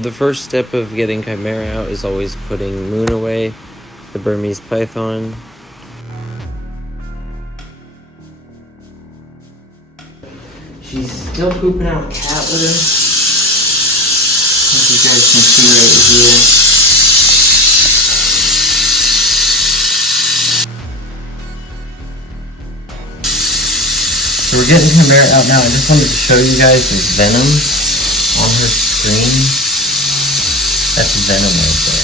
The first step of getting Chimera out is always putting Moon away, the Burmese python. She's still pooping out cat litter. As you guys can see right here. So we're getting Chimera out now. I just wanted to show you guys this venom on her screen. That's venom right there.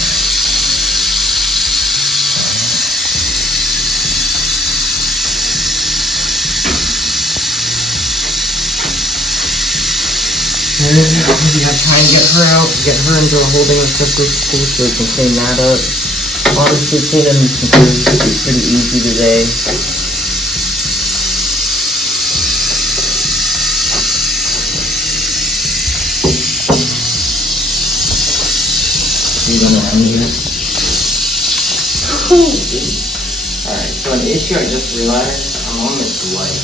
And we gotta try and get her out, get her into a holding receptacle so we can clean that up. Honestly, cleaning these computers should be pretty easy today. Are you gonna unmute it? Alright, so an issue I just realized, I'm on this light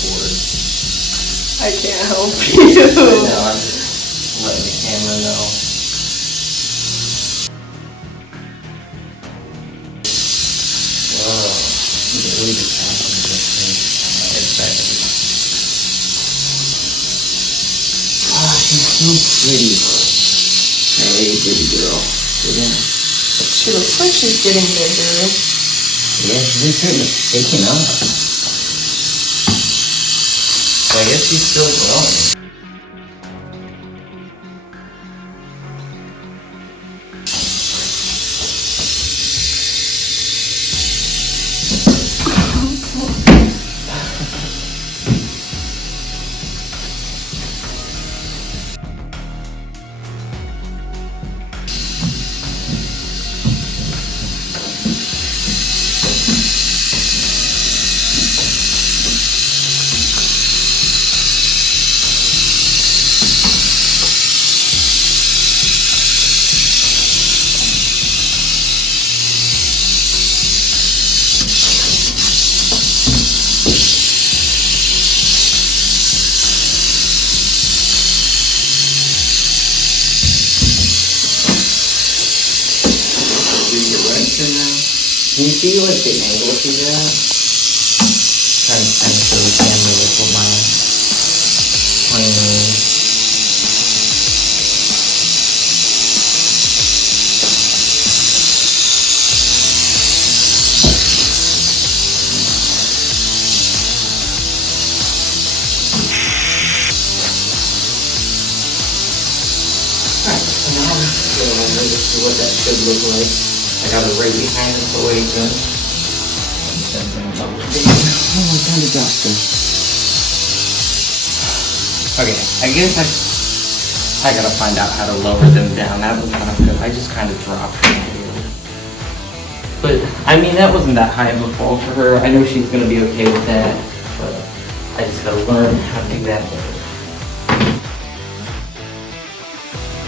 cord. I can't help you. I know, I'm just letting the camera know. Whoa, you really just happened to this thing. Exactly. Oh, she's so pretty. Hey, pretty girl. Yeah. She looks like she's getting bigger. Yeah, she's kind of shaking up. I guess she's still growing. Can you see like the angle she's at? Trying to kind of show the camera like what my plan is. Alright, so now this is what that should look like. I got her right behind the cloaca. Oh, I kind of dropped her. Okay, I guess I gotta find out how to lower them down. That was not good. I just kind of dropped her. But, I mean, that wasn't that high of a fall for her. I know she's gonna be okay with that. But I just gotta learn how to do that better.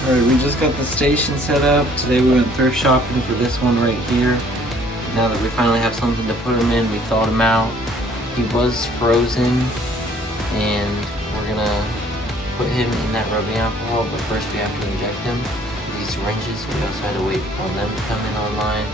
Alright, we just got the station set up. Today we went thrift shopping for this one right here. Now that we finally have something to put him in, we thawed him out. He was frozen, and we're gonna put him in that rubbing alcohol, but first we have to inject him with these syringes. We also had to wait on them to come in online.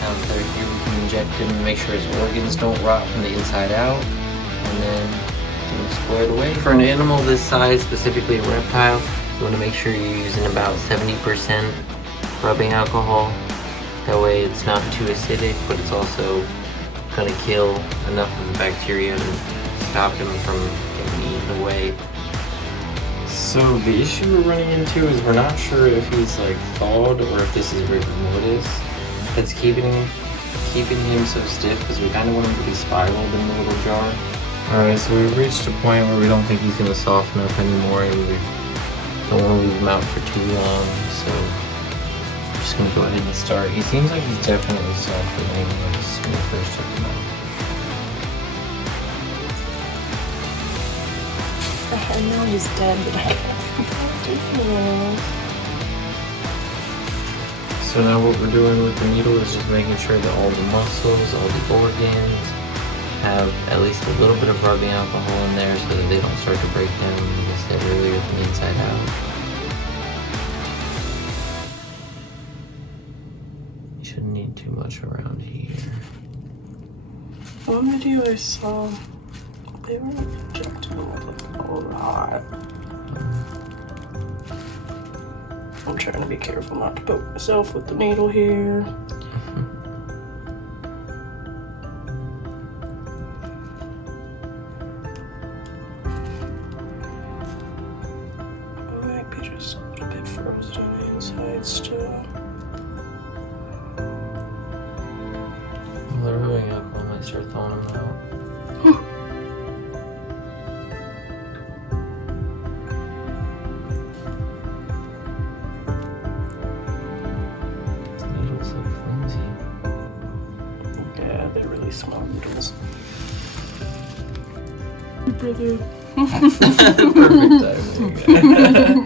Now that they're here, we can inject him and make sure his organs don't rot from the inside out, and then get him squared away. For an animal this size, specifically a reptile, you want to make sure you're using about 70% rubbing alcohol. That way it's not too acidic, but it's also going to kill enough of the bacteria to stop him from getting eaten away. So the issue we're running into is we're not sure if he's like thawed or if this is rigor mortis that's keeping him so stiff, because we kind of want him to be spiraled in the little jar. Alright, so we've reached a point where we don't think he's going to soften up anymore, and we don't want to leave him out for too long, so I'm just going to go ahead and start. He seems like he's definitely softer than he was when we first took him out. I know he's dead, but I can't. So now what we're doing with the needle is just making sure that all the muscles, all the organs have at least a little bit of rubbing alcohol in there so that they don't start to break down. Like I said earlier, from the inside out. You shouldn't need too much around here. One video I saw, they were injecting with like a lot. I'm trying to be careful not to poke myself with the needle here. I might be just a little bit frozen on the inside still. They're moving up. I might start thawing them out. These needles look flimsy. Yeah, they really smell needles. Brother. Perfect timing.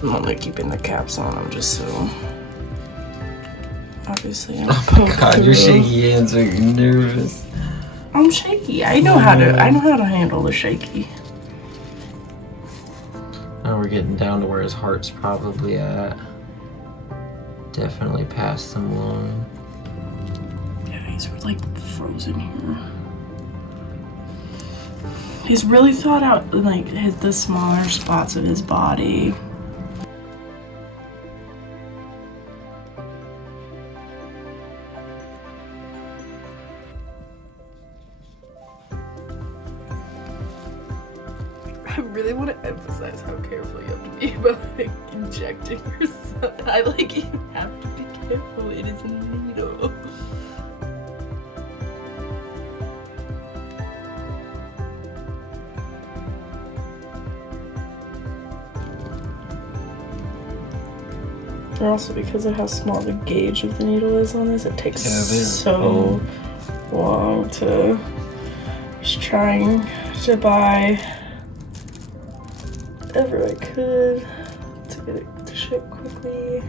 I'm only keeping the caps on them just so. Obviously, I'm Oh my god, your shaky hands are nervous. I'm shaky. I know how to handle the shaky. Now we're getting down to where his heart's probably at. Definitely past some lung. Yeah, he's like frozen here. He's really thought out like the smaller spots of his body. I really want to emphasize how careful you have to be about like, injecting yourself. I like you have to be careful. It is a needle. And also because of how small the gauge of the needle is on this, it takes so long to just trying to buy whatever I could to get it to ship quickly.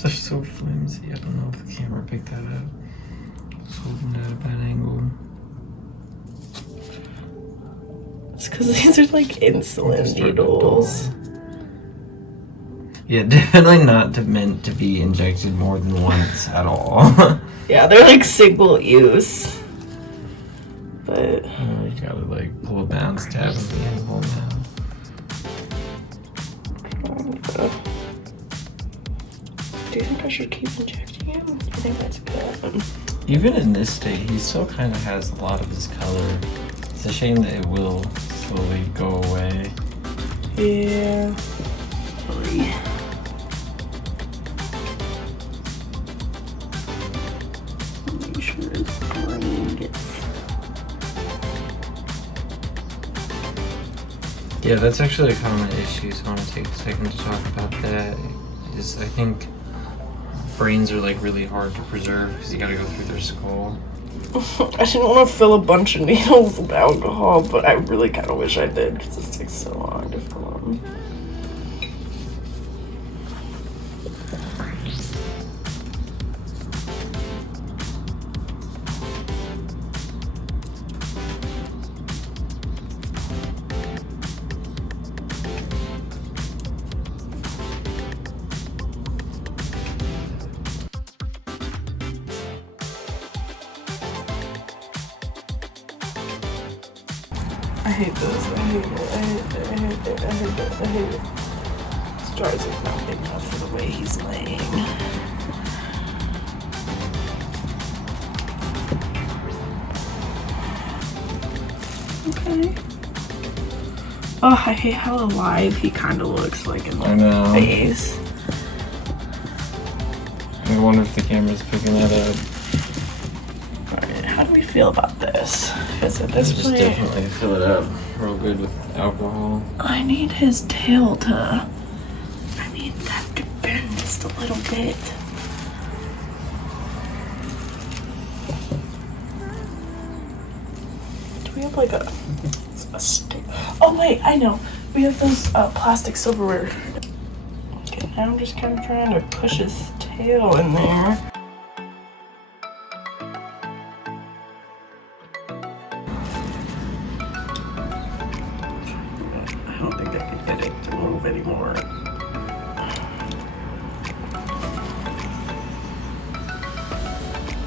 They're so flimsy. I don't know if the camera picked that up. It's holding it at a bad angle. It's because these are like insulin needles. Yeah, definitely not meant to be injected more than once at all. Yeah, they're like single use. But you gotta like pull it down, stab at the angle now. Do you think I should keep injecting him? Do you think that's good? Even in this state, he still kind of has a lot of his color. It's a shame that it will slowly go away. Yeah. Sorry. Make sure his brain gets. Yeah, that's actually a common issue, so I want to take a second to talk about that. I think brains are like really hard to preserve because you gotta go through their skull. I didn't want to fill a bunch of needles with alcohol, but I really kind of wish I did because it takes so long to fill them. I hate this. I hate it. I hate it. I hate it. I hate it. I hate it. This jar is like not big enough for the way he's laying. Okay. Oh, I hate how alive he kind of looks like in the face. I wonder if the camera's picking that up. Alright, how do we feel about this? Because at this Just point, definitely fill it up real good with alcohol. I need his tail to. I need that to bend just a little bit. like a stick. Oh wait, I know. We have those plastic silverware. Okay, now I'm just kind of trying to push his tail in there. I don't think I can get it to move anymore.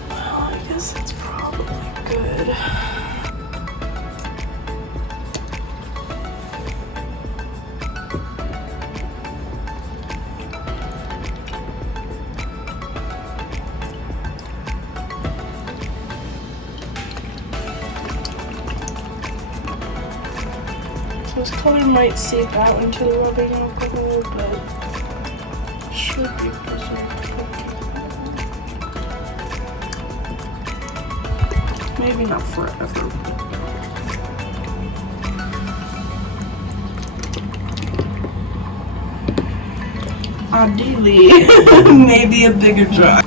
Well, I guess that's probably good. So this color might seep out into the rubbing alcohol, but should be preserved. Maybe not forever. Ideally, maybe a bigger jar.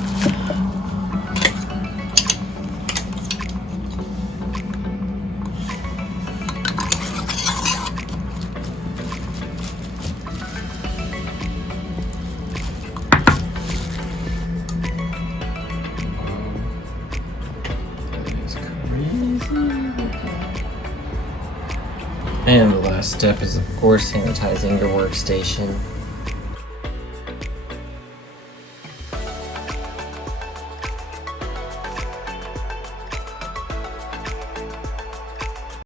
And the last step is, of course, sanitizing your workstation.